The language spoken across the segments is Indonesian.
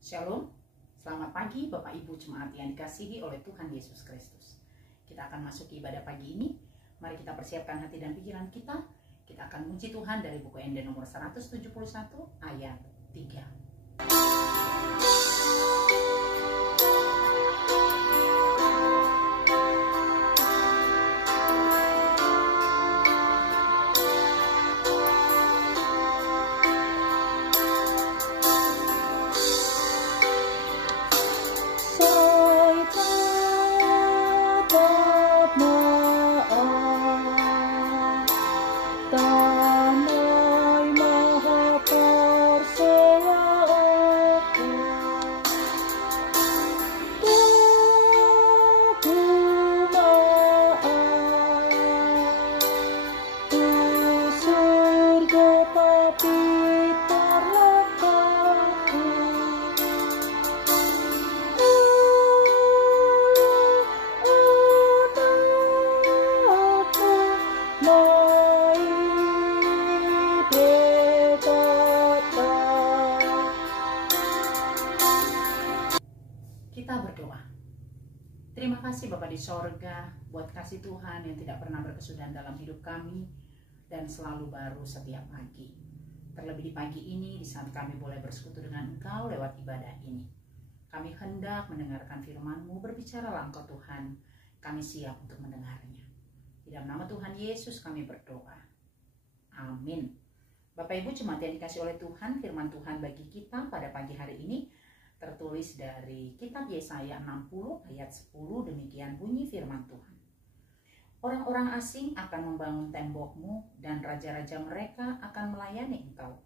Shalom, selamat pagi Bapak Ibu Jemaat yang dikasihi oleh Tuhan Yesus Kristus. Kita akan masuk ke ibadah pagi ini. Mari kita persiapkan hati dan pikiran kita. Kita akan muji Tuhan dari buku ND nomor 171 ayat 3. Kita berdoa. Terima kasih Bapa di sorga buat kasih Tuhan yang tidak pernah berkesudahan dalam hidup kami dan selalu baru setiap pagi. Terlebih di pagi ini di saat kami boleh bersekutu dengan Engkau lewat ibadah ini. Kami hendak mendengarkan firman-Mu, berbicaralah Engkau Tuhan. Kami siap untuk mendengarnya. Di dalam nama Tuhan Yesus kami berdoa. Amin. Bapak Ibu jemaat yang dikasih oleh Tuhan, firman Tuhan bagi kita pada pagi hari ini tertulis dari kitab Yesaya 60 ayat 10, demikian bunyi firman Tuhan. Orang-orang asing akan membangun tembokmu dan raja-raja mereka akan melayani engkau.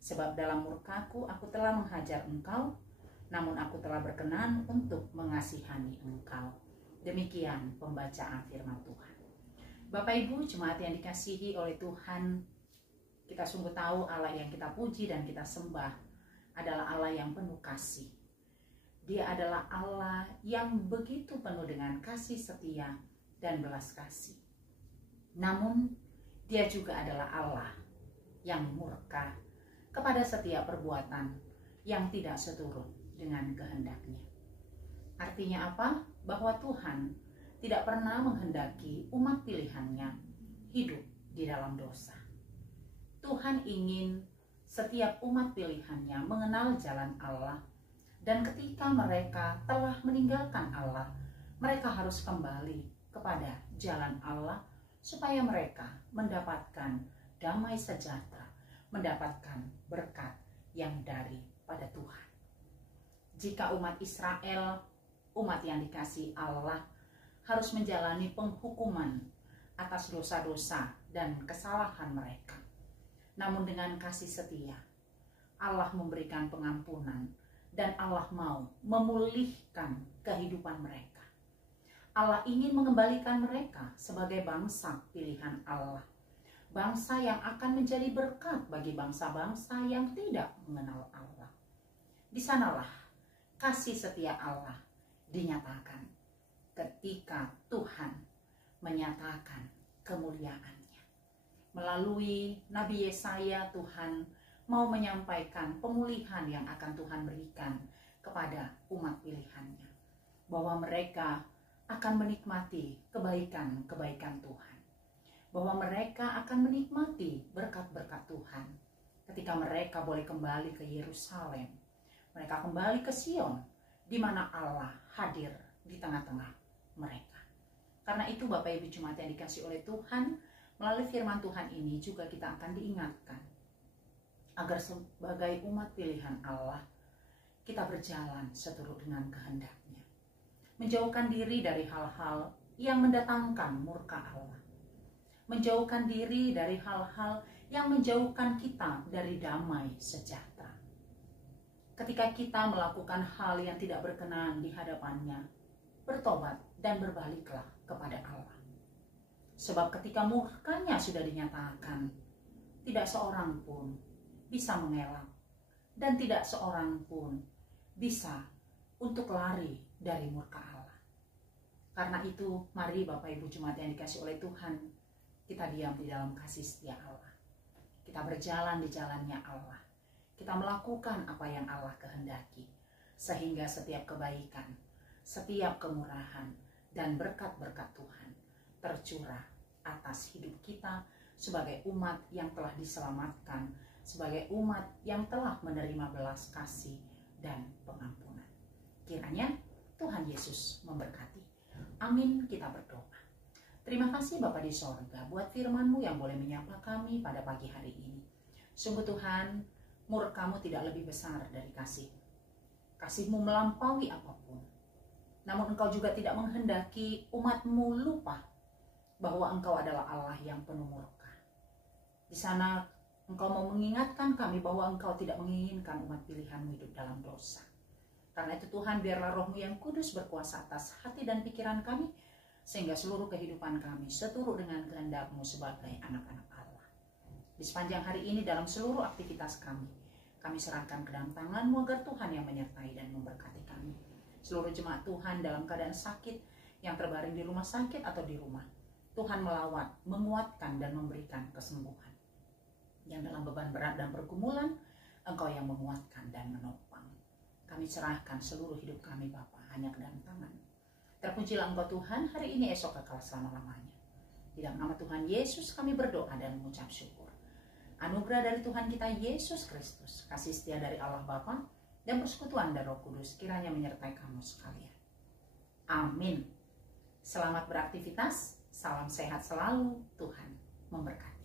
Sebab dalam murkaku aku telah menghajar engkau, namun aku telah berkenan untuk mengasihani engkau. Demikian pembacaan firman Tuhan. Bapak Ibu jemaat yang dikasihi oleh Tuhan, kita sungguh tahu Allah yang kita puji dan kita sembah adalah Allah yang penuh kasih. Dia adalah Allah yang begitu penuh dengan kasih setia dan belas kasih. Namun, dia juga adalah Allah yang murka kepada setiap perbuatan yang tidak seturut dengan kehendaknya. Artinya apa? Bahwa Tuhan tidak pernah menghendaki umat pilihannya hidup di dalam dosa. Tuhan ingin setiap umat pilihannya mengenal jalan Allah, dan ketika mereka telah meninggalkan Allah, mereka harus kembali kepada jalan Allah supaya mereka mendapatkan damai sejahtera, mendapatkan berkat yang daripada Tuhan. Jika umat Israel, umat yang dikasihi Allah, harus menjalani penghukuman atas dosa-dosa dan kesalahan mereka, namun dengan kasih setia, Allah memberikan pengampunan dan Allah mau memulihkan kehidupan mereka. Allah ingin mengembalikan mereka sebagai bangsa pilihan Allah. Bangsa yang akan menjadi berkat bagi bangsa-bangsa yang tidak mengenal Allah. Di sanalah kasih setia Allah dinyatakan ketika Tuhan menyatakan kemuliaan. Melalui Nabi Yesaya, Tuhan mau menyampaikan pemulihan yang akan Tuhan berikan kepada umat pilihannya. Bahwa mereka akan menikmati kebaikan-kebaikan Tuhan. Bahwa mereka akan menikmati berkat-berkat Tuhan. Ketika mereka boleh kembali ke Yerusalem. Mereka kembali ke Sion, di mana Allah hadir di tengah-tengah mereka. Karena itu Bapak Ibu jemaat yang dikasihi oleh Tuhan, melalui firman Tuhan ini juga kita akan diingatkan agar sebagai umat pilihan Allah kita berjalan seturut dengan kehendaknya. Menjauhkan diri dari hal-hal yang mendatangkan murka Allah. Menjauhkan diri dari hal-hal yang menjauhkan kita dari damai sejahtera. Ketika kita melakukan hal yang tidak berkenan di hadapannya, bertobat dan berbaliklah kepada Allah. Sebab ketika murkanya sudah dinyatakan, tidak seorang pun bisa mengelak dan tidak seorang pun bisa untuk lari dari murka Allah. Karena itu, mari Bapak Ibu jemaat yang dikasihi oleh Tuhan, kita diam di dalam kasih setia Allah. Kita berjalan di jalannya Allah. Kita melakukan apa yang Allah kehendaki. sehingga setiap kebaikan, setiap kemurahan, dan berkat-berkat Tuhan tercurah atas hidup kita sebagai umat yang telah diselamatkan, sebagai umat yang telah menerima belas kasih dan pengampunan. Kiranya Tuhan Yesus memberkati. Amin, kita berdoa. Terima kasih Bapa di sorga buat firman-Mu yang boleh menyapa kami pada pagi hari ini. Sungguh Tuhan, murka-Mu tidak lebih besar dari kasih. Kasih-Mu melampaui apapun. Namun Engkau juga tidak menghendaki umat-Mu lupa bahwa Engkau adalah Allah yang penuh murka. Di sana Engkau mau mengingatkan kami bahwa Engkau tidak menginginkan umat pilihan-Mu hidup dalam dosa. Karena itu Tuhan, biarlah Roh-Mu yang kudus berkuasa atas hati dan pikiran kami, sehingga seluruh kehidupan kami seturut dengan kehendak-Mu sebagai anak-anak Allah. Di sepanjang hari ini dalam seluruh aktivitas kami serahkan ke dalam tangan-Mu agar Tuhan yang menyertai dan memberkati kami. Seluruh jemaat Tuhan dalam keadaan sakit, yang terbaring di rumah sakit atau di rumah, Tuhan melawat, menguatkan dan memberikan kesembuhan. Yang dalam beban berat dan pergumulan, Engkau yang menguatkan dan menopang. Kami serahkan seluruh hidup kami Bapa hanya ke dalam tangan. Terpujilah Engkau Tuhan hari ini, esok, kekal selama-lamanya. Di dalam nama Tuhan Yesus kami berdoa dan mengucap syukur. Anugerah dari Tuhan kita Yesus Kristus, kasih setia dari Allah Bapa, dan persekutuan dari Roh Kudus kiranya menyertai kamu sekalian. Amin. Selamat beraktivitas, salam sehat selalu, Tuhan memberkati.